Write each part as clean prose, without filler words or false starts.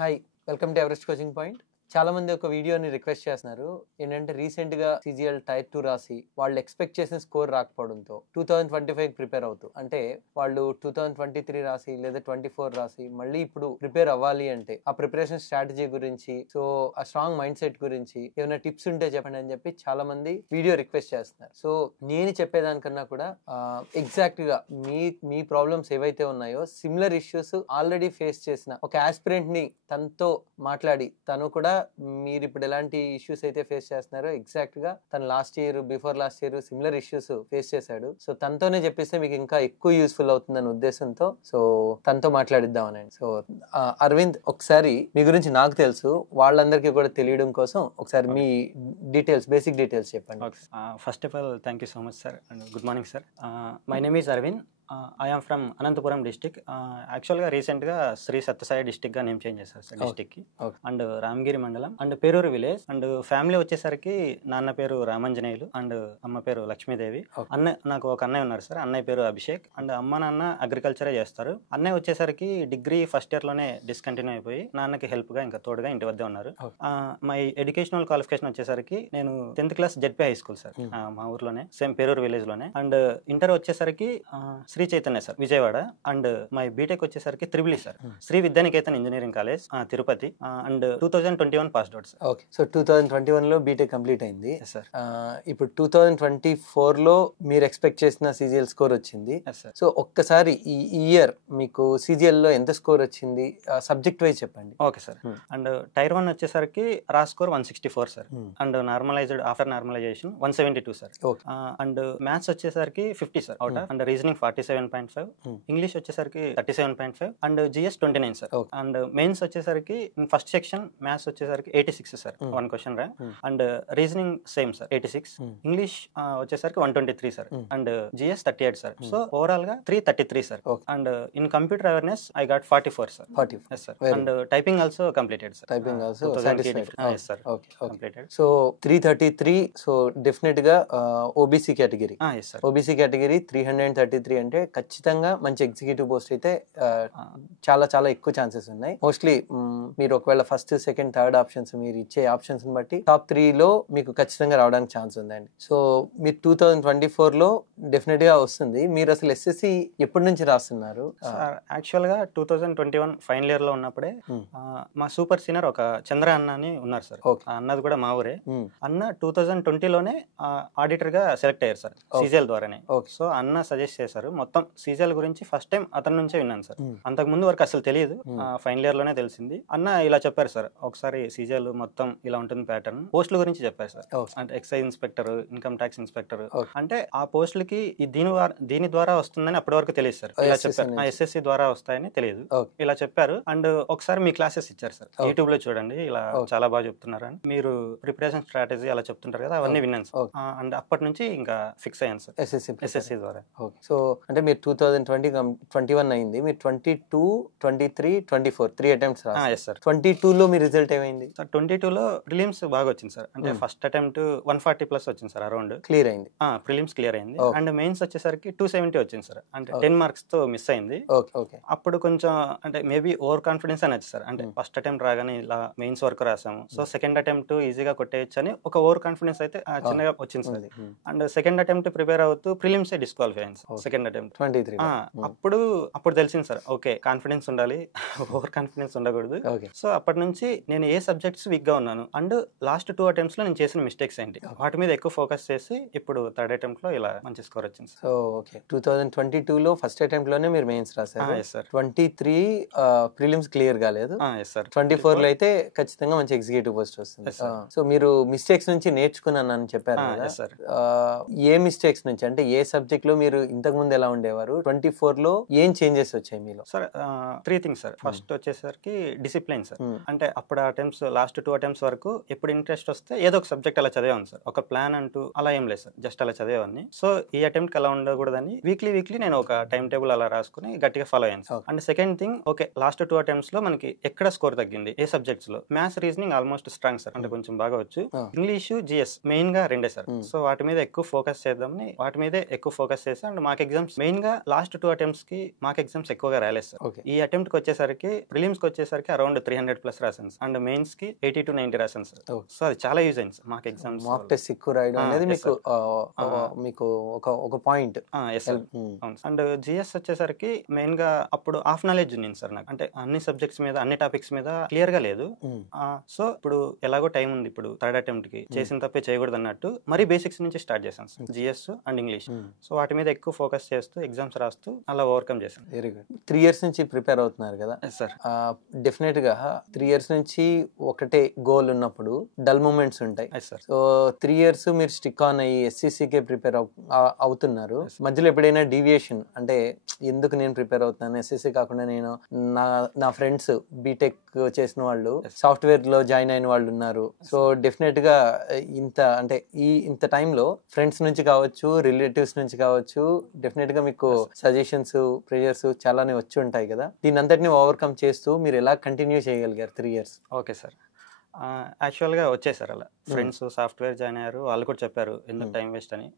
Hi welcome to Everest coaching point. చాలా మంది ఒక వీడియోని రిక్వెస్ట్ చేస్తున్నారు. ఏంటంటే రీసెంట్ గా CGL టైర్ 2 రాసి వాళ్ళు ఎక్స్పెక్ట్ చేసిన స్కోర్ రాకపోవడంతో 2025 ప్రిపేర్ అవుతూ, అంటే వాళ్ళు 2023 రాసి లేదా 24 రాసి మళ్ళీ ఇప్పుడు ప్రిపేర్ అవ్వాలి అంటే ఆ ప్రిపరేషన్ స్ట్రాటజీ గురించి, సో ఆ స్ట్రాంగ్ మైండ్ సెట్ గురించి ఏమైనా టిప్స్ ఉంటే చెప్పండి అని చెప్పి చాలా మంది వీడియో రిక్వెస్ట్ చేస్తున్నారు. సో నేను చెప్పేదానికన్నా కూడా ఎగ్జాక్ట్ గా మీ ప్రాబ్లమ్స్ ఏవైతే ఉన్నాయో సిమిలర్ ఇష్యూస్ ఆల్రెడీ ఫేస్ చేసిన ఒక ఆస్పిరెంట్ ని తనతో మాట్లాడి, తను కూడా మీరు ఇప్పుడు ఎలాంటి ఇష్యూస్ అయితే ఫేస్ చేస్తున్నారో ఎగ్జాక్ట్ గా తను before last year similar issues face చేశాడు. సో తనతోనే చెప్పిస్తే మీకు ఇంకా ఎక్కువ యూస్ఫుల్ అవుతుందన్న ఉద్దేశంతో సో తనతో మాట్లాడిద్దామనండి. సో అరవింద్, ఒకసారి మీ గురించి నాకు తెలుసు, వాళ్ళందరికీ కూడా తెలియడం కోసం ఒకసారి మీ బేసిక్ డీటెయిల్స్ చెప్పండి. First of all thank you so much sir and good morning sir. My name is Aravind. I am from Anantapuram district. యాక్చువల్గా రీసెంట్గా శ్రీ సత్యసాయి డిస్టిక్గా నేమ్ చేంజ్ చేశారు సార్ డిస్టిక్కి. అండ్ రామగిరి మండలం and Peruru village. And family వచ్చేసరికి నాన్న పేరు రామంజనేయులు అండ్ అమ్మ పేరు లక్ష్మీదేవి. నాకు ఒక అన్నయ్య ఉన్నారు సార్, అన్నయ్య పేరు అభిషేక్. అండ్ అమ్మ నాన్న అగ్రికల్చరే చేస్తారు. అన్నయ్య వచ్చేసరికి డిగ్రీ ఫస్ట్ ఇయర్లోనే డిస్కంటిన్యూ అయిపోయి నాన్నకి హెల్ప్గా ఇంకా తోడుగా ఇంటి వద్ద ఉన్నారు. మై ఎడ్యుకేషనల్ క్వాలిఫికేషన్ వచ్చేసరికి నేను 10th class ZP high school sir, మా ఊర్లోనే, సేమ్ పేరూరు విలేజ్లోనే. అండ్ ఇంటర్ వచ్చేసరికి Sri Chaitanya sir Vijayawada. And my BTech వచ్చేసరికి triple sir, Sri Vidyanikethan engineering college Tirupati. And 2021 passed out sir. Okay, so 2021 లో బీటెక్ కంప్లీట్ అయింది సార్. ఇప్పుడు 2024 లో మీరు ఎక్స్పెక్ట్ చేసిన CGL స్కోర్ వచ్చింది. సో ఒక్కసారి ఈ ఇయర్ మీకు CGL లో ఎంత స్కోర్ వచ్చింది, సబ్జెక్ట్ వైజ్ చెప్పండి. Okay sir. అండ్ టైర్ 1 వచ్చేసరికి raw score 164 sir. And normalised after normalisation 172 sir. And maths వచ్చేసరికి 50 sir out. And reasoning 47.5, English వచ్చేసరికి 37.5 and GS 29 sir. And mains వచ్చేసరికి ఫస్ట్ సెక్షన్ మ్యాథ్స్ వచ్చేసరికి 86 sir, 1 question raw. And reasoning same sir 86, English వచ్చేసరికి 123 sir. And GS 38 sir. So overall గా 333 sir. And in computer awareness I got 44 sir. 44 sir. And typing also completed sir. Typing also sir. Completed. So 333, so definite గా OBC category. OBC category 333 అంటే ఖచ్చితంగా మంచి executive post అయితే చాలా చాలా ఎక్కువ chances ఉన్నాయి. మోస్ట్లీ మీరు ఒకవేళ ఫస్ట్ సెకండ్ థర్డ్ ఆప్షన్స్ మీరు ఇచ్చే ఆప్షన్స్ బట్టి టాప్ 3 లో మీకు ఖచ్చితంగా రావడానికి ఛాన్స్ ఉందండి. సో మీరు 2024 లో డెఫినెట్ గా వస్తుంది. మీరు అసలు SSC ఎప్పటి నుంచి రాస్తున్నారు? యాక్చువల్ గా 2021 ఫైనల్ ఇయర్ లో ఉన్నప్పుడే మా సూపర్ సీనియర్ ఒక చంద్ర అన్న అని ఉన్నారు సార్. అన్నది కూడా మా ఊరే. అన్న 2020 లోనే ఆడిటర్ గా సెలెక్ట్ అయ్యారు సార్, CGL ద్వారానే. సో అన్న సజెస్ట్ చేశారు. మొత్తం CGL గురించి ఫస్ట్ టైం అతని నుంచే విన్నాను సార్. అంతకు ముందు వరకు అసలు తెలియదు, ఫైనల్ ఇయర్ లోనే తెలిసింది. అన్న ఇలా చెప్పారు సార్, ఒకసారి CGL మొత్తం ఇలా ఉంటుంది ప్యాటర్న్. పోస్టుల గురించి చెప్పారు సార్. అంటే excise inspector, income tax inspector, అంటే ఆ పోస్టులకి దీని ద్వారా వస్తుందని అప్పటి వరకు తెలియదు సార్. ఇలా చెప్పారు, SSC ద్వారా వస్తాయని తెలియదు. ఇలా చెప్పారు. అండ్ ఒకసారి మీ క్లాసెస్ ఇచ్చారు సార్, యూట్యూబ్ లో చూడండి, ఇలా చాలా బాగా చెప్తున్నారు అని. మీరు ప్రిపరేషన్ స్ట్రాటజీ అలా చెప్తుంటారు కదా, అవన్నీ విన్నాను సార్. అండ్ అప్పటి నుంచి ఇంకా ఫిక్స్ అయ్యాను సార్ SSC ద్వారా. సో అంటే మీరు 2021 అయింది, మీరు 22, 23, 24 3 అటెంప్ట్స్ రాశారు. 22 లో మీ రిజల్ట్ ఏమైంది సార్? 22 లో ప్రిలిమ్స్ బాగా వచ్చింది సార్. అంటే ఫస్ట్ అటెంప్ట్ 140+ వచ్చింది సార్, అరౌండ్ క్లియర్ అయింది. ప్రిలిమ్స్ క్లియర్ అయింది. అండ్ మెయిన్స్ వచ్చేసరికి 270 వచ్చింది సార్, అంటే 10 మార్క్స్ తో మిస్ అయింది. అప్పుడు కొంచెం అంటే మేబీ ఓవర్ కాన్ఫిడెన్స్ అని సార్. అంటే ఫస్ట్ అటెంప్ట్ రాగానే ఇలా మెయిన్స్ వరకు రాసాము, సో సెకండ్ అటెంప్ట్ ఈజీగా కొట్టేయచ్చు అని ఒక ఓవర్ కాన్ఫిడెన్స్ అయితే చిన్నగా వచ్చింది sir. And second attempt prepare అవుతూ ప్రిలిమ్స్ డిస్క్వాలిఫై అయింది సార్ సెకండ్ అటెంప్ట్. అప్పుడు తెలిసింది సార్, ఓకే కాన్ఫిడెన్స్ ఉండాలి, ఓవర్ కాన్ఫిడెన్స్ ఉండకూడదు. సో అప్పటి నుంచి నేను ఏ సబ్జెక్ట్స్ వీక్ గా ఉన్నాను అండ్ లాస్ట్ 2 అటెంప్ట్స్ లో నేను చేసిన మిస్టేక్స్ ఏంటి, వాటి మీద ఎక్కువ ఫోకస్ చేసి ఇప్పుడు థర్డ్ అటెంప్ట్ లో ఇలా మంచి స్కోర్ వచ్చింది. సో ఓకే, 2022 లో ఫస్ట్ అటెంప్ట్ లోనే మీరు మెయిన్స్ రాశారు. 23 ప్రిలిమ్స్ క్లియర్ కాలేదు. 24 లో అయితే ఖచ్చితంగా మంచి ఎగ్జిక్యూటివ్ పోస్ట్ వస్తుంది. సో మీరు మిస్టేక్స్ నుంచి నేర్చుకున్నాను అని చెప్పారు కదా, ఏ మిస్టేక్స్ నుంచి, అంటే ఏ సబ్జెక్ట్ లో మీరు ఇంతకు ముందు ఎలా ఉండేవారు, 24 లో ఏం చేంజెస్ వచ్చాయి మీలో? Sir 3 things sir. ఫస్ట్ వచ్చేసరికి డిసిప్లిన్ సార్. అంటే అప్పుడు అటెంప్ట్స్ లాస్ట్ 2 అటెంప్ట్స్ వరకు ఎప్పుడు ఇంట్రెస్ట్ వస్తే ఏదో ఒక సబ్జెక్ట్ అలా చదివాను సార్. ఒక ప్లాన్ అంటూ అలా ఏం లేదు సార్, జస్ట్ అలా చదివేవాన్ని. సో ఈ అటెంప్ట్ అలా ఉండకూడదని వీక్లీ నేను ఒక టైం టేబుల్ అలా రాసుకుని గట్టిగా ఫాలో అయ్యాను sir. And second thing, okay last 2 attempts లో మనకి ఎక్కడ స్కోర్ తగ్గింది, ఏ సబ్జెక్ట్స్ లో. Maths reasoning almost strong sir, అంటే కొంచెం బాగా వచ్చు. ఇంగ్లీష్ GS మెయిన్ గా రెండే సార్. సో వాటి మీద ఎక్కువ ఫోకస్ చేద్దామని వాటి మీదే ఎక్కువ ఫోకస్ చేసి, అండ్ మాకు ఎగ్జామ్స్ మెయిన్ గా లాస్ట్ 2 అటెంప్ట్స్ కి మాక్ ఎగ్జామ్స్ ఎక్కువగా రాలేదు సార్. ఈ అటెంప్ట్ కి వచ్చేసరికి ప్రిలిమ్స్ కి వచ్చేసరికి అరౌండ్ 300+ రాసాను అండ్ మెయిన్స్ కి 80 to 90 రాసాను సార్. సో అది చాలా యూజ్ అయింది sir mock exams. Mock test ఎక్కువ రాయడం అనేది మీకు ఒక పాయింట్. అండ్ జిఎస్ వచ్చేసరికి మెయిన్ గా అప్పుడు హాఫ్ నాలెడ్జ్ ఉంది సార్ నాకు, అంటే అన్ని సబ్జెక్ట్స్ మీద అన్ని టాపిక్స్ మీద క్లియర్ గా లేదు. సో ఇప్పుడు ఎలాగో టైం ఉంది, ఇప్పుడు థర్డ్ అటెంప్ట్ కి చేసిన తప్పే చేయకూడదు అన్నట్టు మరి బేసిక్స్ నుంచి స్టార్ట్ చేశాను sir, GS and English. So వాటి మీద ఎక్కువ ఫోకస్ చేస్తూ ఎగ్జామ్స్ రాస్తూ అలా ఓవర్కమ్ చేశాను. Very good. 3 years నుంచి ప్రిపేర్ అవుతున్నారు కదా సార్. డెఫినెట్ గా 3 years నుంచి ఒకటే గోల్ ఉన్నప్పుడు డల్ మూమెంట్స్ ఉంటాయి. సో 3 years మీరు స్టిక్ ఆన్ అయ్యి ఎస్సీసీకే ప్రిపేర్ అవుతున్నారు. మధ్యలో ఎప్పుడైనా డీవియేషన్ అంటే ఎందుకు నేను ప్రిపేర్ అవుతున్నాను, ఎస్ఎస్సీ కాకుండా నేను నా ఫ్రెండ్స్ బీటెక్ చేసిన వాళ్ళు సాఫ్ట్వేర్ లో జాయిన్ అయిన వాళ్ళు ఉన్నారు. సో డెఫినెట్ గా ఇంత టైంలో ఫ్రెండ్స్ నుంచి కావచ్చు, రిలేటివ్స్ నుంచి కావచ్చు, డెఫినెట్ గా మీకు సజెషన్స్, ప్రెజర్స్ చాలానే వచ్చి ఉంటాయి కదా. దీని అంతటిని ఓవర్కమ్ చేస్తూ మీరు ఎలా కంటిన్యూ చేయగలిగారు 3 years? ఓకే సార్, యాక్చువల్గా వచ్చాయి సార్ అలా ఫ్రెండ్స్ సాఫ్ట్వేర్ జాయిన్ అయ్యారు, వాళ్ళు కూడా చెప్పారు ఎందుకు టైం వేస్ట్ అని.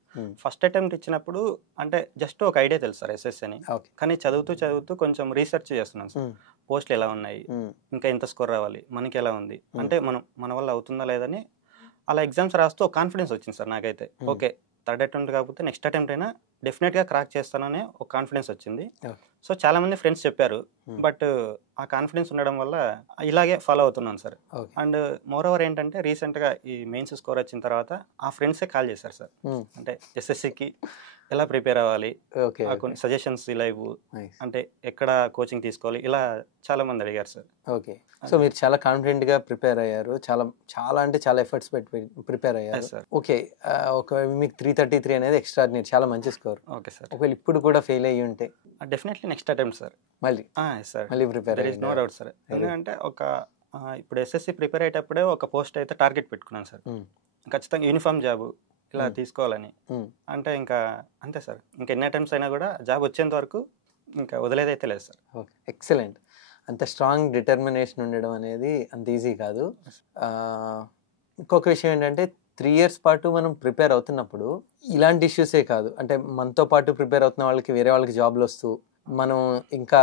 ఫస్ట్ అటెంప్ట్ ఇచ్చినప్పుడు అంటే జస్ట్ ఒక ఐడియా తెలుసు సార్ ఎస్ఎస్ అని, కానీ చదువుతూ కొంచెం రీసెర్చ్ చేస్తున్నాను సార్. పోస్టులు ఎలా ఉన్నాయి, ఇంకా ఎంత స్కోర్ రావాలి, మనకి ఎలా ఉంది, అంటే మన వల్ల అవుతుందా లేదని అలా ఎగ్జామ్స్ రాస్తూ ఒక కాన్ఫిడెన్స్ వచ్చింది సార్ నాకైతే. ఓకే, థర్డ్ అటెంప్ట్ కాకపోతే నెక్స్ట్ అటెంప్ట్ అయినా డెఫినెట్గా క్రాక్ చేస్తాననే ఒక కాన్ఫిడెన్స్ వచ్చింది. సో చాలా మంది ఫ్రెండ్స్ చెప్పారు, బట్ ఆ కాన్ఫిడెన్స్ ఉండడం వల్ల ఇలాగే ఫాలో అవుతున్నాను సార్. అండ్ మోర్ ఓవర్ ఏంటంటే రీసెంట్గా ఈ మెయిన్స్ స్కోర్ వచ్చిన తర్వాత ఆ ఫ్రెండ్సే కాల్ చేశారు సార్, అంటే ఎస్ఎస్సికి ఎలా ప్రిపేర్ అవ్వాలి, కొన్ని సజెషన్స్ ఇలా ఇవ్వు, అంటే ఎక్కడ కోచింగ్ తీసుకోవాలి, ఇలా చాలా మంది అడిగారు సార్. ఓకే, సో మీరు చాలా కాన్ఫిడెంట్ గా ప్రిపేర్ అయ్యారు, చాలా ఎఫర్ట్స్ పెట్టి ప్రిపేర్ అయ్యారు సార్. ఓకే, మీకు 333 అనేది ఎక్స్ట్రాడినరీ, చాలా మంచి స్కోర్. ఓకే సార్, ఒకవేళ ఇప్పుడు కూడా ఫెయిల్ అయ్యి ఉంటే డెఫినెట్లీ నెక్స్ట్ అటెంప్ట్ సార్, మళ్ళీ prepare. There is no doubt sir. ఎందుకంటే ఇప్పుడు ఎస్ఎస్సి ప్రిపేర్ అయ్యేటప్పుడే ఒక పోస్ట్ అయితే టార్గెట్ పెట్టుకున్నాను సార్, ఖచ్చితంగా యూనిఫామ్ జాబ్ ఇలా తీసుకోవాలని. అంటే ఇంకా అంతే సార్, ఇంకా ఎన్ని అటెంప్ట్స్ అయినా కూడా జాబ్ వచ్చేంత వరకు ఇంకా వదిలేదైతే లేదు సార్. Okay, excellent. అంత స్ట్రాంగ్ డిటర్మినేషన్ ఉండడం అనేది అంత ఈజీ కాదు. ఇంకొక విషయం ఏంటంటే 3 years పాటు మనం ప్రిపేర్ అవుతున్నప్పుడు ఇలాంటి ఇష్యూసే కాదు, అంటే మనతో పాటు ప్రిపేర్ అవుతున్న వాళ్ళకి వేరే వాళ్ళకి జాబ్లు వస్తూ మనం ఇంకా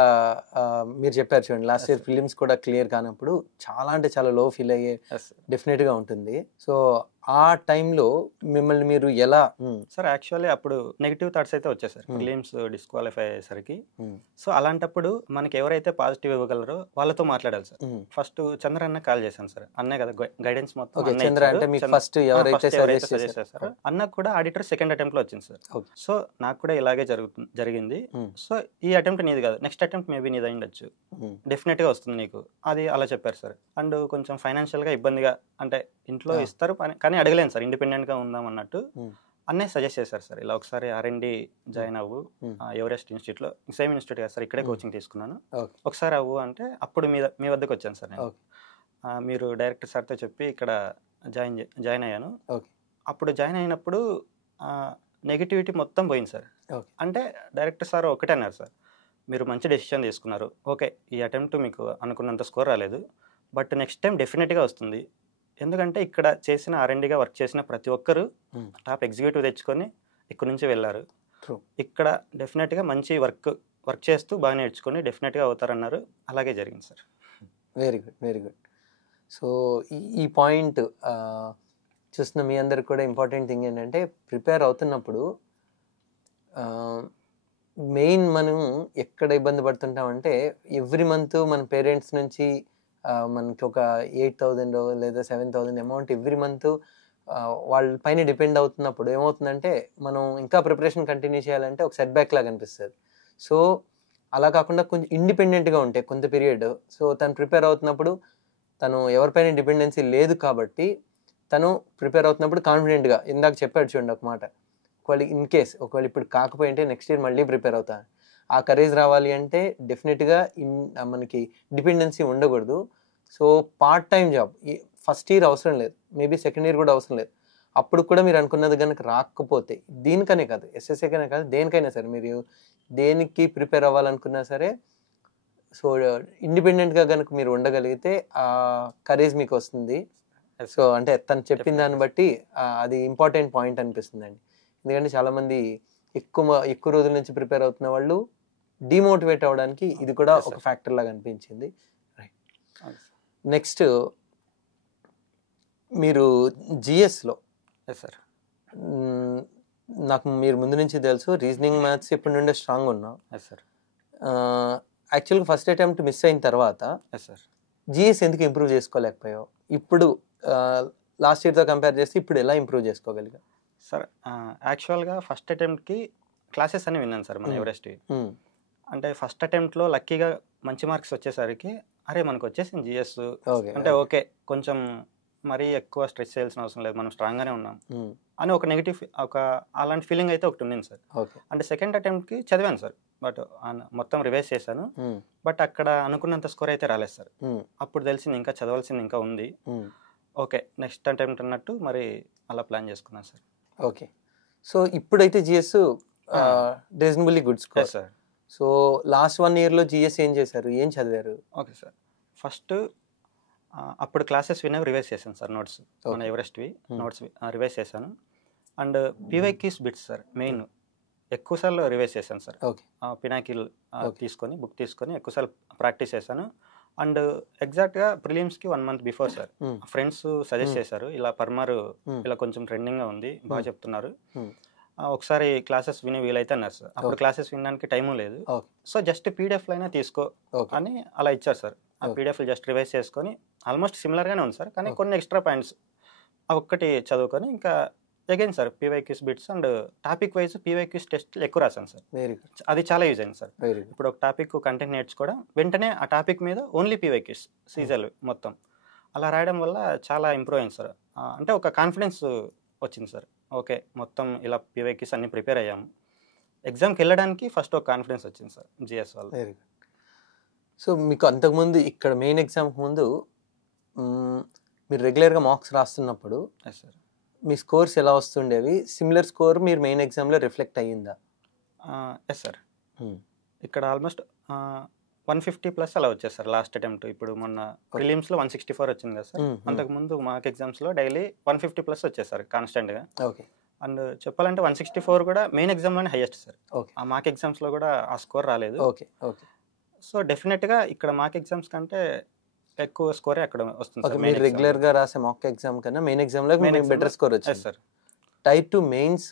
మీరు చెప్పారు చూడండి, లాస్ట్ ఇయర్ ఫిలిమ్స్ కూడా క్లియర్ కానప్పుడు చాలా లో ఫీల్ అయ్యే డెఫినెట్గా ఉంటుంది. సో ఆ టైంలో మిమ్మల్ని మీరు ఎలా సార్? యాక్చువల్లీ అప్పుడు నెగిటివ్ థాట్స్ అయితే వచ్చాయి సార్, ఫిలిమ్స్ డిస్క్వాలిఫై అయ్యేసరికి. సో అలాంటప్పుడు మనకి ఎవరైతే పాజిటివ్ ఇవ్వగలరో వాళ్ళతో మాట్లాడాలి సార్. ఫస్ట్ చంద్ర అన్న కాల్ చేశాను సార్, అన్నే కదా గైడెన్స్ మొత్తం. అన్నకు కూడా ఆడిటర్ సెకండ్ అటెంప్ట్ లో వచ్చింది సార్. సో నాకు కూడా ఇలాగే జరిగింది. సో ఈ అటెంప్ట్ నీది కాదు, నెక్స్ట్ అటెంప్ట్ మేబీ నీది అయ్యుండొచ్చు, డెఫినెట్ గా వస్తుంది నీకు, అది అలా చెప్పారు సార్. అండ్ కొంచెం ఫైనాన్షియల్ గా ఇబ్బందిగా, అంటే ఇంట్లో ఇస్తారు కానీ అడగలేను సార్, ఇండిపెండెంట్ గా ఉందాం అన్నట్టు అన్నే సజెస్ట్ చేశారు సార్. ఇలా ఒకసారి R&D జాయిన్ అవ్వు ఎవరెస్ట్ ఇన్స్టిట్యూట్ లో, సేమ్ ఇన్స్టిట్యూట్ కదా సార్, ఇక్కడే కోచింగ్ తీసుకున్నాను, ఒకసారి అవ్వు అంటే అప్పుడు మీ వద్దకు వచ్చాను సార్ నేను. మీరు డైరెక్టర్ సార్తో చెప్పి ఇక్కడ జాయిన్ అయ్యాను. అప్పుడు జాయిన్ అయినప్పుడు నెగిటివిటీ మొత్తం పోయింది సార్. అంటే డైరెక్టర్ సార్ ఒకటే అన్నారు సార్, మీరు మంచి డెసిషన్ తీసుకున్నారు, ఓకే ఈ అటెంప్ట్ మీకు అనుకున్నంత స్కోర్ రాలేదు, బట్ నెక్స్ట్ టైం డెఫినెట్గా వస్తుంది. ఎందుకంటే ఇక్కడ చేసిన R&Dగా వర్క్ చేసిన ప్రతి ఒక్కరు టాప్ ఎగ్జిక్యూటివ్ తెచ్చుకొని ఇక్కడ నుంచి వెళ్ళారు. ఇక్కడ డెఫినెట్గా మంచి వర్క్ చేస్తూ బాగా నేర్చుకొని డెఫినెట్గా అవుతారన్నారు, అలాగే జరిగింది సార్. Very good. సో ఈ పాయింట్ చూస్తున్న మీ అందరికి కూడా ఇంపార్టెంట్ థింగ్ ఏంటంటే, ప్రిపేర్ అవుతున్నప్పుడు మెయిన్ మనం ఎక్కడ ఇబ్బంది పడుతుంటామంటే, ఎవ్రీ మంత్ మన పేరెంట్స్ నుంచి మనకి ఒక 8,000 లేదా 7,000 అమౌంట్ ఎవ్రీ మంత్ వాళ్ళ పైన డిపెండ్ అవుతున్నప్పుడు ఏమవుతుందంటే, మనం ఇంకా ప్రిపరేషన్ కంటిన్యూ చేయాలంటే ఒక సెట్ బ్యాక్ లాగా అనిపిస్తుంది. సో అలా కాకుండా కొంచెం ఇండిపెండెంట్గా ఉంటే కొంత పీరియడ్, సో తను ప్రిపేర్ అవుతున్నప్పుడు తను ఎవరిపైన డిపెండెన్సీ లేదు కాబట్టి తను ప్రిపేర్ అవుతున్నప్పుడు కాన్ఫిడెంట్గా, ఇందాక చెప్పాడు చూడండి ఒక మాట, ఒకవేళ ఇప్పుడు కాకపోయింటే నెక్స్ట్ ఇయర్ మళ్ళీ ప్రిపేర్ అవుతాను, ఆ కరేజ్ రావాలి అంటే డెఫినెట్గా మనకి డిపెండెన్సీ ఉండకూడదు. So part time job first year అవసరం లేదు, మేబీ సెకండ్ ఇయర్ కూడా అవసరం లేదు, అప్పుడు కూడా మీరు అనుకున్నది కనుక రాకపోతే, దీనికనే కాదు ఎస్ఎస్ఏకనే కాదు దేనికైనా సరే, మీరు దేనికి ప్రిపేర్ అవ్వాలనుకున్నా సరే, సో ఇండిపెండెంట్గా కనుక మీరు ఉండగలిగితే ఆ కరేజ్ మీకు వస్తుంది. సో అంటే తను చెప్పిన దాన్ని బట్టి అది ఇంపార్టెంట్ పాయింట్ అనిపిస్తుంది అండి. ఎందుకంటే చాలామంది ఎక్కువ రోజుల నుంచి ప్రిపేర్ అవుతున్న వాళ్ళు డిమోటివేట్ అవ్వడానికి ఇది కూడా ఒక ఫ్యాక్టర్ లాగా అనిపించింది. నెక్స్ట్ మీరు జిఎస్లో సార్ నాకు మీరు ముందు నుంచి తెలుసు రీజనింగ్ మ్యాథ్స్ ఇప్పటి నుండే స్ట్రాంగ్ ఉన్నాం సార్. యాక్చువల్గా ఫస్ట్ అటెంప్ట్ మిస్ అయిన తర్వాత సార్ జిఎస్ ఎందుకు ఇంప్రూవ్ చేసుకోలేకపోయావు? ఇప్పుడు లాస్ట్ ఇయర్తో కంపేర్ చేస్తే ఇప్పుడు ఎలా ఇంప్రూవ్ చేసుకోగలిగా? సార్ యాక్చువల్గా ఫస్ట్ అటెంప్ట్కి క్లాసెస్ అని విన్నాను సార్ మన ఎవరెస్ట్. అంటే ఫస్ట్ అటెంప్ట్లో లక్కీగా మంచి మార్క్స్ వచ్చేసరికి అరే మనకు వచ్చేసింది జిఎస్ అంటే ఓకే, కొంచెం మరీ ఎక్కువ స్ట్రెస్ చేయాల్సిన అవసరం లేదు, మనం స్ట్రాంగ్గానే ఉన్నాం అని ఒక నెగిటివ్ అలాంటి ఫీలింగ్ అయితే ఒకటి ఉంది సార్. అంటే సెకండ్ అటెంప్ట్కి చదివాను సార్, బట్ మొత్తం రివైజ్ చేశాను, బట్ అక్కడ అనుకున్నంత స్కోర్ అయితే రాలేదు సార్. అప్పుడు తెలిసింది ఇంకా చదవాల్సింది ఇంకా ఉంది. ఓకే, నెక్స్ట్ అటెంప్ట్ అన్నట్టు మరి అలా ప్లాన్ చేసుకున్నాను సార్. ఓకే, సో ఇప్పుడైతే GS reasonably good score sir. So last 1 yearలో జిఎస్ ఏం చేశారు, ఏం చదివారు? ఓకే సార్, ఫస్ట్ అప్పుడు క్లాసెస్ వినేవి రివైజ్ చేశాను సార్, నోట్స్ మన ఎవరెస్ట్వి నోట్స్ రివైజ్ చేశాను. And PYQs bits sir main ఎక్కువసార్లు రివైజ్ చేశాను సార్. పినాకిల్ తీసుకొని బుక్ తీసుకొని ఎక్కువసార్లు ప్రాక్టీస్ చేశాను. అండ్ ఎగ్జాక్ట్గా ప్రిలిమ్స్కి 1 month before sir friends suggest చేశారు, ఇలా పర్మారు ఇలా కొంచెం ట్రెండింగ్గా ఉంది, బాగా చెప్తున్నారు, ఒకసారి క్లాసెస్ విని వీలైతే అన్నారు సార్. అప్పుడు క్లాసెస్ వినడానికి టైము లేదు, సో జస్ట్ పీడిఎఫ్లో అయినా తీసుకో అని అలా ఇచ్చారు సార్. ఆ పీడిఎఫ్లు జస్ట్ రివైజ్ చేసుకొని ఆల్మోస్ట్ సిమిలర్గానే ఉంది సార్, కానీ కొన్ని ఎక్స్ట్రా పాయింట్స్ ఒక్కటి చదువుకొని ఇంకా again sir PYQs bits and topic wise PYQs test ఎక్కువ రాశాను సార్. అది చాలా యూజ్ అయింది సార్. ఇప్పుడు ఒక టాపిక్ కంటెంట్ నేర్చుకోవడం వెంటనే ఆ టాపిక్ మీద ఓన్లీ పీవైక్యూస్ సీజన్ మొత్తం అలా రాయడం వల్ల చాలా ఇంప్రూవ్ అయింది సార్. అంటే ఒక కాన్ఫిడెన్స్ వచ్చింది సార్. ఓకే, మొత్తం ఇలా పీవైక్యూస్ అన్ని ప్రిపేర్ అయ్యాము, ఎగ్జామ్కి వెళ్ళడానికి ఫస్ట్ ఒక కాన్ఫిడెన్స్ వచ్చింది సార్ జిఎస్ వల్ల. Very good. సో మీకు అంతకుముందు ఇక్కడ మెయిన్ ఎగ్జామ్కి ముందు మీరు రెగ్యులర్గా మార్క్స్ రాస్తున్నప్పుడు సార్ మీ స్కోర్స్ ఎలా వస్తుండేవి? సిమిలర్ స్కోర్ మీరు మెయిన్ ఎగ్జామ్లో రిఫ్లెక్ట్ అయ్యిందా? ఎస్ సార్, ఇక్కడ ఆల్మోస్ట్ 150+ అలా వచ్చేది సార్ లాస్ట్ అటెంప్ట్. ఇప్పుడు మొన్న ప్రిలిమ్స్లో 164 వచ్చింది కదా సార్, అంతకుముందు మార్క్ ఎగ్జామ్స్లో డైలీ 150+ వచ్చేది సార్ కాన్స్టెంట్గా. ఓకే, అండ్ చెప్పాలంటే 164 కూడా మెయిన్ ఎగ్జామ్లోనే హైయెస్ట్ సార్. ఆ మార్క్ ఎగ్జామ్స్లో కూడా ఆ స్కోర్ రాలేదు. Okay okay. సో డెఫినెట్గా ఇక్కడ మార్క్ ఎగ్జామ్స్ కంటే ఎక్కువ స్కోరే అక్కడ వస్తుంది సార్. మీరు రెగ్యులర్గా రాసే మాక్ ఎగ్జామ్ కన్నా మెయిన్ ఎగ్జామ్లో బెటర్ స్కోర్ వచ్చింది సార్. టైప్ 2 మెయిన్స్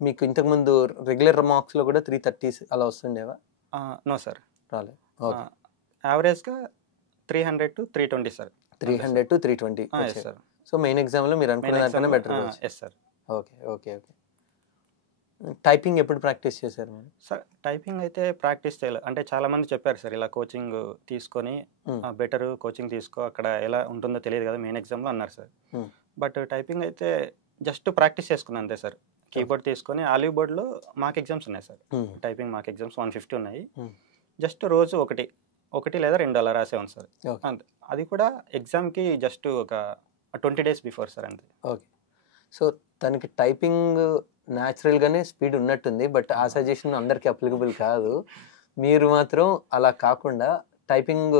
మీకు ఇంతకుముందు రెగ్యులర్ మార్క్స్లో కూడా 330 అలా వస్తుండేవా? నో సార్, రాలేదు. యావరేజ్గా 300 to 320 sir. 300 to 320 sir. So main ఎగ్జామ్లో మీరు అనుకున్న దానికన్నా better. Yes sir. Okay okay okay. Typing ఎప్పుడు ప్రాక్టీస్ చేశారు మీరు? సార్ టైపింగ్ అయితే ప్రాక్టీస్ చేయలేదు, అంటే చాలామంది చెప్పారు సార్ ఇలా కోచింగ్ తీసుకొని బెటర్ కోచింగ్ తీసుకో, అక్కడ ఎలా ఉంటుందో తెలియదు కదా మెయిన్ ఎగ్జామ్లో అన్నారు సార్. బట్ టైపింగ్ అయితే జస్ట్ ప్రాక్టీస్ చేసుకున్నాను అంతే సార్. కీబోర్డ్ తీసుకొని ఆలివ్ బోర్డ్లో మార్క్ ఎగ్జామ్స్ ఉన్నాయి సార్, టైపింగ్ మార్క్ ఎగ్జామ్స్ 150 ఉన్నాయి. జస్ట్ రోజు ఒకటి లేదా 2 అలా రాసేవాను సార్ అంతే. అది కూడా ఎగ్జామ్కి జస్ట్ ఒక 20 days బిఫోర్ సార్ అంతే. ఓకే, సో తనకి టైపింగ్ న్యాచురల్గానే స్పీడ్ ఉన్నట్టుంది, బట్ ఆ సజెషన్ అందరికీ అప్లికబుల్ కాదు. మీరు మాత్రం అలా కాకుండా టైపింగ్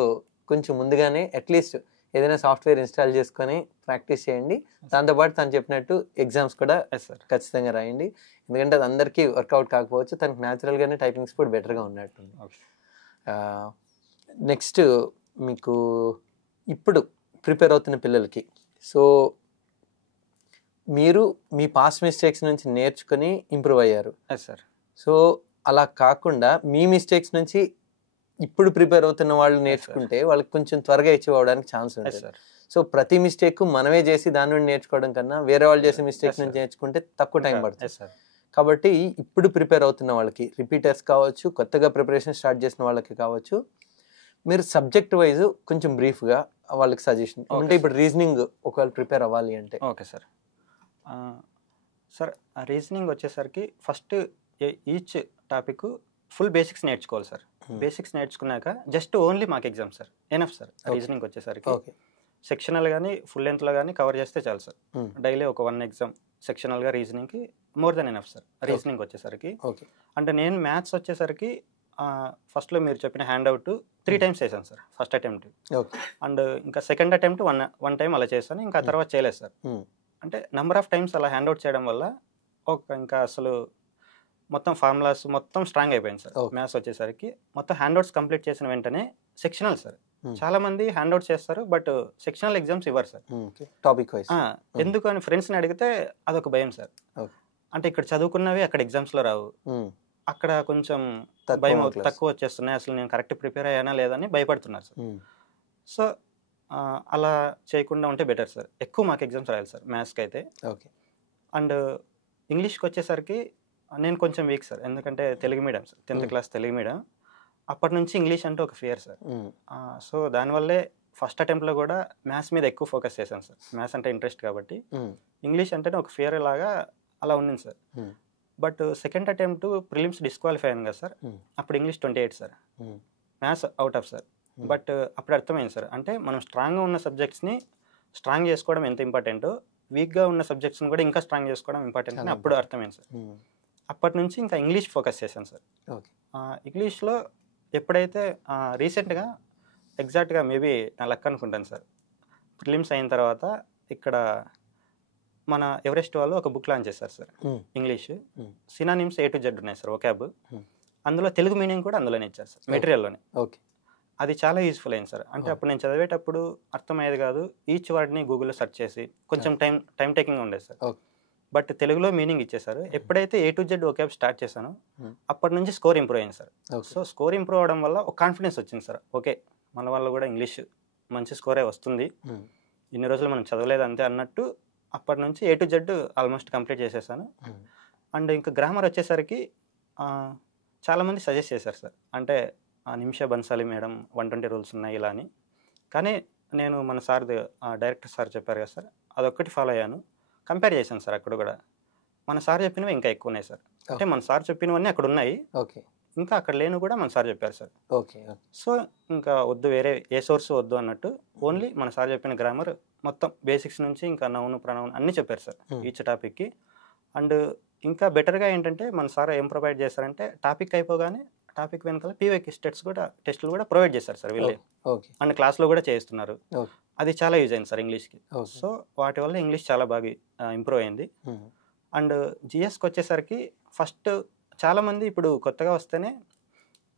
కొంచెం ముందుగానే అట్లీస్ట్ ఏదైనా సాఫ్ట్వేర్ ఇన్స్టాల్ చేసుకొని ప్రాక్టీస్ చేయండి. దాంతోపాటు తను చెప్పినట్టు ఎగ్జామ్స్ కూడా ఖచ్చితంగా రాయండి, ఎందుకంటే అది అందరికీ వర్కౌట్ కాకపోవచ్చు, తనకి న్యాచురల్గానే టైపింగ్ స్పీడ్ బెటర్గా ఉన్నట్టుంది. నెక్స్ట్ మీకు ఇప్పుడు ప్రిపేర్ అవుతున్న పిల్లలకి, సో మీరు మీ పాస్ట్ మిస్టేక్స్ నుంచి నేర్చుకుని ఇంప్రూవ్ అయ్యారు సార్. సో అలా కాకుండా మీ మిస్టేక్స్ నుంచి ఇప్పుడు ప్రిపేర్ అవుతున్న వాళ్ళు నేర్చుకుంటే వాళ్ళకి కొంచెం త్వరగా అచీవ్ అవ్వడానికి ఛాన్స్ ఉంటుంది. సో ప్రతి మిస్టేక్ మనమే చేసి దాని నుండి నేర్చుకోవడం కన్నా వేరే వాళ్ళు చేసే మిస్టేక్స్ నుంచి నేర్చుకుంటే తక్కువ టైం పడుతుంది. కాబట్టి ఇప్పుడు ప్రిపేర్ అవుతున్న వాళ్ళకి, రిపీటర్స్ కావచ్చు, కొత్తగా ప్రిపరేషన్ స్టార్ట్ చేసిన వాళ్ళకి కావచ్చు, మీరు సబ్జెక్ట్ వైజ్ కొంచెం బ్రీఫ్గా వాళ్ళకి సజెషన్ అంటే ఇప్పుడు రీజనింగ్ ఒకవేళ ప్రిపేర్ అవ్వాలి అంటే. Okay sir. సార్ రీజనింగ్ వచ్చేసరికి first each topic full basics నేర్చుకోవాలి సార్. బేసిక్స్ నేర్చుకున్నాక just only mock exam sir enough sir. Reasoning వచ్చేసరికి సెక్షనల్ కానీ ఫుల్ లెంత్లో కానీ కవర్ చేస్తే చాలు సార్. డైలీ ఒక 1 ఎగ్జామ్ సెక్షనల్గా రీజనింగ్కి more than enough sir reasoning వచ్చేసరికి. అంటే నేను మ్యాథ్స్ వచ్చేసరికి ఫస్ట్లో మీరు చెప్పిన హ్యాండ్ అవుట్ 3 times చేశాను సార్ ఫస్ట్ అటెంప్ట్. అండ్ ఇంకా సెకండ్ అటెంప్ట్ వన్ టైం అలా చేశాను, ఇంకా తర్వాత చేయలేదు సార్. అంటే నెంబర్ ఆఫ్ టైమ్స్ అలా హ్యాండ్ అవుట్ చేయడం వల్ల ఇంకా అసలు మొత్తం ఫార్ములాస్ మొత్తం స్ట్రాంగ్ అయిపోయింది సార్. Okay. మ్యాథ్స్ వచ్చేసరికి మొత్తం హ్యాండ్అవుట్స్ కంప్లీట్ చేసిన వెంటనే సెక్షనల్ సార్. చాలా మంది హ్యాండ్అవుట్స్ చేస్తారు బట్ సెక్షనల్ ఎగ్జామ్స్ ఇవ్వరు సార్. టాపిక్ వైస్ ఎందుకు అని ఫ్రెండ్స్ని అడిగితే అదొక భయం సార్. Okay. అంటే ఇక్కడ చదువుకున్నవి అక్కడ ఎగ్జామ్స్లో రావు, అక్కడ కొంచెం భయం తక్కువ వచ్చేస్తున్నాయి, అసలు నేను కరెక్ట్ ప్రిపేర్ అయ్యానా లేదని భయపడుతున్నారు సార్. సో అలా చేయకుండా ఉంటే బెటర్ సార్. ఎక్కువ మాకు ఎగ్జామ్స్ రాయాలి సార్ మ్యాథ్స్కి అయితే. ఓకే. అండ్ ఇంగ్లీష్కి వచ్చేసరికి నేను కొంచెం వీక్ సార్, ఎందుకంటే Telugu medium sir, 10th class Telugu medium. అప్పటి నుంచి ఇంగ్లీష్ అంటే ఒక ఫియర్ సార్. సో దానివల్లే ఫస్ట్ అటెంప్ట్లో కూడా మ్యాథ్స్ మీద ఎక్కువ ఫోకస్ చేశాను సార్. మ్యాథ్స్ అంటే ఇంట్రెస్ట్ కాబట్టి ఇంగ్లీష్ అంటేనే ఒక ఫియర్ లాగా అలా ఉండింది sir. But second attempt prelims disqualify అయింది కదా సార్, అప్పుడు English 28 sir, maths out of sir. But అప్పుడు అర్థమైంది సార్, అంటే మనం స్ట్రాంగ్గా ఉన్న సబ్జెక్ట్స్ని స్ట్రాంగ్ చేసుకోవడం ఎంత ఇంపార్టెంటో, వీక్గా ఉన్న సబ్జెక్ట్స్ని కూడా ఇంకా స్ట్రాంగ్ చేసుకోవడం ఇంపార్టెంట్ అని అప్పుడు అర్థమైంది సార్. అప్పటి నుంచి ఇంకా ఇంగ్లీష్ ఫోకస్ చేశాను సార్. ఇంగ్లీష్లో ఎప్పుడైతే రీసెంట్గా ఎగ్జాక్ట్గా మేబీ నా లక్ అనుకుంటాను సార్, ప్రిలిమ్స్ అయిన తర్వాత ఇక్కడ మన ఎవరెస్ట్ వాళ్ళు ఒక బుక్ లాంచ్ చేశారు sir English. Synonyms A to Z ఉన్నాయి సార్, ఒకాబ్. అందులో తెలుగు మీనింగ్ కూడా అందులోనే ఇచ్చారు సార్, మెటీరియల్లోనే. ఓకే. అది చాలా యూస్ఫుల్ అయింది సార్. అంటే అప్పుడు నేను చదివేటప్పుడు అర్థమయ్యేది కాదు, ఈచ్ వర్డ్ని గూగుల్లో సెర్చ్ చేసి కొంచెం టైం టేకింగ్ ఉండేది సార్. బట్ తెలుగులో మీనింగ్ ఇచ్చేసారు. ఎప్పుడైతే A to Z vocab start చేశానో అప్పటి నుంచి స్కోర్ ఇంప్రూవ్ అయింది సార్. సో స్కోర్ ఇంప్రూవ్ అవడం వల్ల ఒక కాన్ఫిడెన్స్ వచ్చింది సార్. ఓకే, మన వల్ల కూడా ఇంగ్లీష్ మంచి స్కోరే వస్తుంది, ఇన్ని రోజులు మనం చదవలేదు అంతే అన్నట్టు అప్పటి నుంచి A to Z almost complete చేసేసాను. అండ్ ఇంకా గ్రామర్ వచ్చేసరికి చాలామంది సజెస్ట్ చేశారు సార్, అంటే నిమిషా బన్సాలి మేడం 120 రూల్స్ ఉన్నాయి ఇలా అని. కానీ నేను మన సార్ది డైరెక్టర్ సార్ చెప్పారు కదా సార్, అదొక్కటి ఫాలో అయ్యాను. కంపేర్ చేశాను సార్, అక్కడ కూడా మన సార్ చెప్పినవి ఇంకా ఎక్కువ ఉన్నాయి సార్. అంటే మన సార్ చెప్పినవన్నీ అక్కడ ఉన్నాయి, ఇంకా అక్కడ లేని కూడా మన సార్ చెప్పారు సార్. ఓకే. సో ఇంకా వద్దు, వేరే ఏ సోర్స్ వద్దు అన్నట్టు ఓన్లీ మన సార్ చెప్పిన గ్రామర్ మొత్తం బేసిక్స్ నుంచి ఇంకా నౌన్ ప్రొనౌన్ అన్నీ చెప్పారు సార్ ఈచ్ టాపిక్కి. అండ్ ఇంకా బెటర్గా ఏంటంటే మన సార్ ఏం ప్రొవైడ్ చేస్తారంటే, టాపిక్ అయిపోగానే టాపిక్ వెనకాల PYQ టెస్టులు కూడా ప్రొవైడ్ చేస్తారు సార్ వీళ్ళే. అండ్ క్లాస్లో కూడా చేస్తున్నారు. అది చాలా యూజ్ అయింది సార్ ఇంగ్లీష్కి. సో వాటి వల్ల ఇంగ్లీష్ చాలా బాగా ఇంప్రూవ్ అయింది. అండ్ జిఎస్కి వచ్చేసరికి ఫస్ట్ చాలామంది ఇప్పుడు కొత్తగా వస్తేనే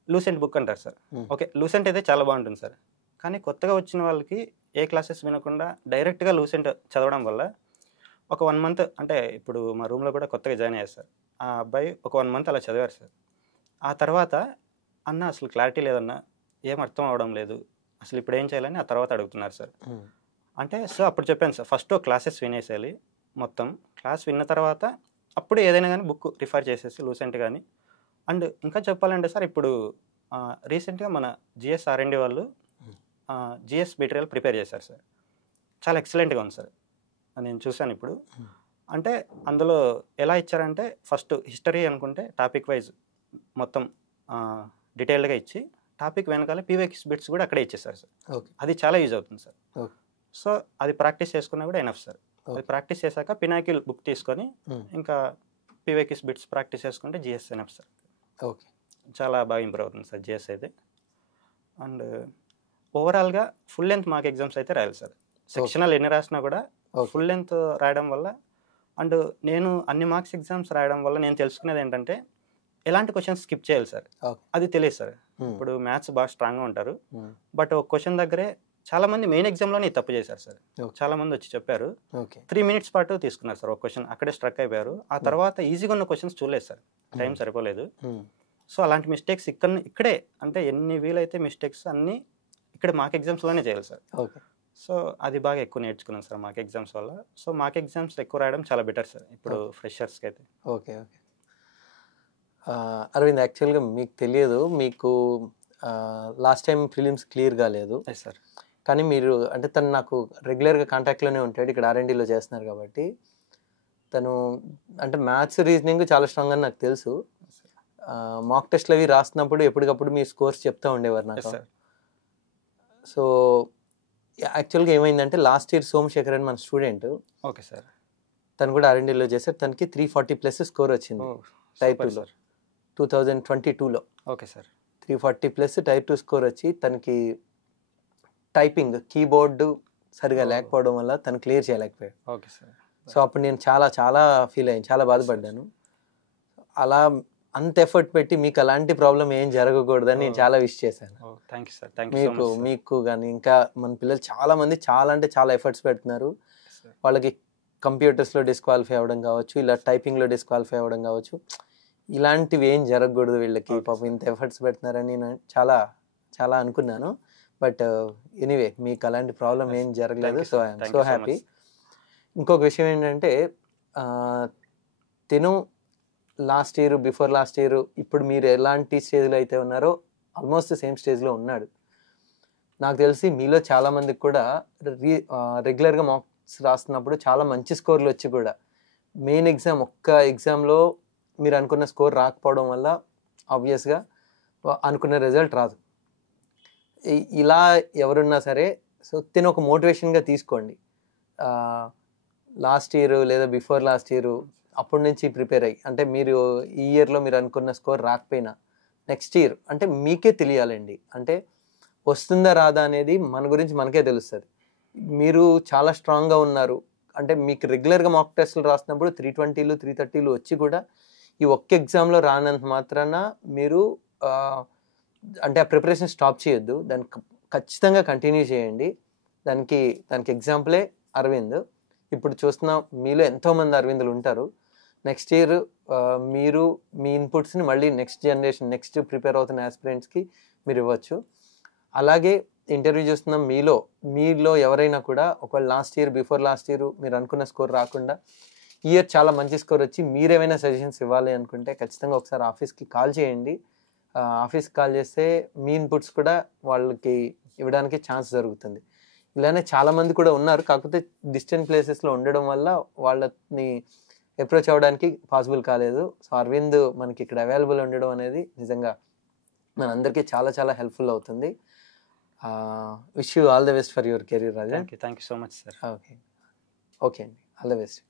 లూసెంట్ బుక్ అంటారు సార్. ఓకే, లూసెంట్ అయితే చాలా బాగుంటుంది సార్. కానీ కొత్తగా వచ్చిన వాళ్ళకి ఏ క్లాసెస్ వినకుండా డైరెక్ట్గా లూసెంట్ చదవడం వల్ల ఒక 1 మంత్, అంటే ఇప్పుడు మా రూమ్లో కూడా కొత్తగా జాయిన్ అయ్యారు సార్, ఆ అబ్బాయి ఒక 1 మంత్ అలా చదివారు సార్. ఆ తర్వాత అన్న అసలు క్లారిటీ లేదన్నా, ఏం అర్థం అవడం లేదు, అసలు ఇప్పుడు ఏం చేయాలని ఆ తర్వాత అడుగుతున్నారు సార్. అంటే సో అప్పుడు చెప్పాను సార్, ఫస్ట్ క్లాసెస్ వినేసేయాలి, మొత్తం క్లాస్ విన్న తర్వాత అప్పుడు ఏదైనా కానీ బుక్ రిఫర్ చేసేసి లూసెంట్ కానీ. అండ్ ఇంకా చెప్పాలంటే సార్, ఇప్పుడు రీసెంట్గా మన GS R&D వాళ్ళు GS మెటీరియల్ ప్రిపేర్ చేశారు సార్, చాలా ఎక్సలెంట్గా ఉంది సార్, నేను చూశాను ఇప్పుడు. అంటే అందులో ఎలా ఇచ్చారంటే, ఫస్ట్ హిస్టరీ అనుకుంటే టాపిక్ వైజ్ మొత్తం డీటెయిల్డ్గా ఇచ్చి, టాపిక్ వెనకాల PYQ బిట్స్ కూడా అక్కడే ఇచ్చేసారు సార్. అది చాలా యూజ్ అవుతుంది సార్. సో అది ప్రాక్టీస్ చేసుకున్నా కూడా ఎనఫ్ సార్. అది ప్రాక్టీస్ చేశాక పినాకిల్ బుక్ తీసుకొని ఇంకా PYQ బిట్స్ ప్రాక్టీస్ చేసుకుంటే GS ఎనఫ్ సార్. ఓకే, చాలా బాగా ఇంప్రూవ్ అవుతుంది సార్ GS అయితే. అండ్ ఓవరాల్గా ఫుల్ లెంత్ మార్క్ ఎగ్జామ్స్ అయితే రాయాలి సార్. సెక్షనల్ ఎన్ని రాసినా కూడా ఫుల్ లెంత్ రాయడం వల్ల, అండ్ నేను అన్ని మార్క్స్ ఎగ్జామ్స్ రాయడం వల్ల నేను తెలుసుకునేది ఏంటంటే, ఎలాంటి క్వశ్చన్స్ స్కిప్ చేయాలి సార్ అది తెలియదు సార్. ఇప్పుడు మ్యాథ్స్ బాగా స్ట్రాంగ్గా ఉంటారు, బట్ ఒక క్వశ్చన్ దగ్గరే చాలా మంది మెయిన్ ఎగ్జామ్లోనే తప్పు చేశారు సార్. చాలా మంది వచ్చి చెప్పారు, 3 minutes పాటు తీసుకున్నారు సార్ ఒక క్వశ్చన్, అక్కడే స్ట్రక్ అయిపోయారు. ఆ తర్వాత ఈజీగా ఉన్న క్వశ్చన్స్ చూడలేదు సార్, టైం సరిపోలేదు. సో అలాంటి మిస్టేక్స్ ఇక్కడే, అంటే ఎన్ని వీలైతే మిస్టేక్స్ అన్నీ ఇక్కడ మార్క్ ఎగ్జామ్స్లోనే చేయాలి సార్. సో అది బాగా ఎక్కువ నేర్చుకున్నాను సార్ మార్క్ ఎగ్జామ్స్ వల్ల. సో మార్క్ ఎగ్జామ్స్ ఎక్కువ రాయడం చాలా బెటర్ సార్ ఇప్పుడు ఫ్రెషర్స్కి అయితే. ఓకే. ఓకే అరవింద్, యాక్చువల్గా మీకు తెలియదు, మీకు లాస్ట్ టైం ప్రిలిమ్స్ క్లియర్ కాలేదు సార్. కానీ మీరు, అంటే తను నాకు రెగ్యులర్గా కాంటాక్ట్లోనే ఉంటాడు, ఇక్కడ R&Dలో చేస్తున్నారు కాబట్టి. తను అంటే మ్యాథ్స్ రీజనింగ్ చాలా స్ట్రాంగ్ అని నాకు తెలుసు. మాక్ టెస్ట్లు అవి రాస్తున్నప్పుడు ఎప్పటికప్పుడు మీ స్కోర్స్ చెప్తూ ఉండేవారు నాకు. సో యాక్చువల్గా ఏమైందంటే, లాస్ట్ ఇయర్ సోమశేఖర్ అని మన స్టూడెంట్, ఓకే సార్, తను కూడా R&Dలో చేశారు. తనకి 340+ స్కోర్ వచ్చింది టైప్ 2లో 2022లో. ఓకే సార్, 340+ టైప్ 2 స్కోర్ వచ్చి, తనకి టైపింగ్ కీబోర్డు సరిగా లేకపోవడం వల్ల తను క్లియర్ చేయలేకపోయాడు. Okay sir. సో అప్పుడు నేను చాలా చాలా ఫీల్ అయ్యాను, చాలా బాధపడ్డాను. అలా అంత ఎఫర్ట్ పెట్టి మీకు అలాంటి ప్రాబ్లం ఏం జరగకూడదని నేను చాలా విష్ చేశాను. Thank you sir. Thank you so much. మీకు కానీ ఇంకా మన పిల్లలు చాలా మంది చాలా అంటే చాలా ఎఫర్ట్స్ పెడుతున్నారు. వాళ్ళకి కంప్యూటర్స్లో డిస్క్వాలిఫై అవ్వడం కావచ్చు, ఇలా టైపింగ్లో డిస్క్వాలిఫై అవ్వడం కావచ్చు, ఇలాంటివి ఏం జరగకూడదు వీళ్ళకి. పాపం ఇంత ఎఫర్ట్స్ పెడుతున్నారని నేను చాలా చాలా అనుకున్నాను. బట్ ఎనీవే మీకు అలాంటి ప్రాబ్లం ఏం జరగలేదు. So I'm so happy. ఇంకొక విషయం ఏంటంటే తిను last year, before last year, ఇప్పుడు మీరు ఎలాంటి స్టేజ్లో అయితే ఉన్నారో ఆల్మోస్ట్ సేమ్ స్టేజ్లో ఉన్నాడు. నాకు తెలిసి మీలో చాలామందికి కూడా రెగ్యులర్గా మార్క్స్ రాస్తున్నప్పుడు చాలా మంచి స్కోర్లు వచ్చి కూడా మెయిన్ ఎగ్జామ్ ఒక్క ఎగ్జామ్లో మీరు అనుకున్న స్కోర్ రాకపోవడం వల్ల ఆబ్వియస్గా అనుకున్న రిజల్ట్ రాదు. ఇలా ఎవరున్నా సరే సో తిను ఒక మోటివేషన్గా తీసుకోండి. లాస్ట్ ఇయర్ లేదా బిఫోర్ లాస్ట్ ఇయర్ అప్పటి నుంచి ప్రిపేర్ అయ్యి, అంటే మీరు ఈ ఇయర్లో మీరు అనుకున్న స్కోర్ రాకపోయినా నెక్స్ట్ ఇయర్ అంటే మీకే తెలియాలండి. అంటే వస్తుందా రాదా అనేది మన గురించి మనకే తెలుస్తుంది. మీరు చాలా స్ట్రాంగ్గా ఉన్నారు అంటే మీకు రెగ్యులర్గా మాక్ టెస్టులు రాసినప్పుడు 320లు 330లు వచ్చి కూడా ఈ ఒక్క ఎగ్జామ్లో రానంత మాత్రాన మీరు అంటే ఆ ప్రిపరేషన్ స్టాప్ చేయొద్దు. దానికి ఖచ్చితంగా కంటిన్యూ చేయండి. దానికి ఎగ్జాంపులే అరవింద్. ఇప్పుడు చూస్తున్న మీలో ఎంతోమంది అరవిందులు ఉంటారు. నెక్స్ట్ ఇయర్ మీరు మీ ఇన్పుట్స్ని మళ్ళీ నెక్స్ట్ జనరేషన్, నెక్స్ట్ ప్రిపేర్ అవుతున్న ఆస్పిరెంట్స్కి మీరు ఇవ్వచ్చు. అలాగే ఇంటర్వ్యూ చూస్తున్న మీలో ఎవరైనా కూడా ఒకవేళ last year, before last year మీరు అనుకున్న స్కోర్ రాకుండా ఈ ఇయర్ చాలా మంచి స్కోర్ వచ్చి మీరేమైనా సజెషన్స్ ఇవ్వాలి అనుకుంటే ఖచ్చితంగా ఒకసారి ఆఫీస్కి కాల్ చేయండి. ఆఫీస్కి కాల్ చేస్తే మీ ఇన్పుట్స్ కూడా వాళ్ళకి ఇవ్వడానికి ఛాన్స్ జరుగుతుంది. ఇలానే చాలామంది కూడా ఉన్నారు, కాకపోతే డిస్టెంట్ ప్లేసెస్లో ఉండడం వల్ల వాళ్ళని అప్రోచ్ అవ్వడానికి పాసిబుల్ కాలేదు. సో అరవింద్ మనకి ఇక్కడ అవైలబుల్ ఉండడం అనేది నిజంగా మనందరికీ చాలా చాలా హెల్ప్ఫుల్ అవుతుంది. Wish you all the best for your career Raja. Thank you so much sir. Okay అండి, ఆల్ ద బెస్ట్.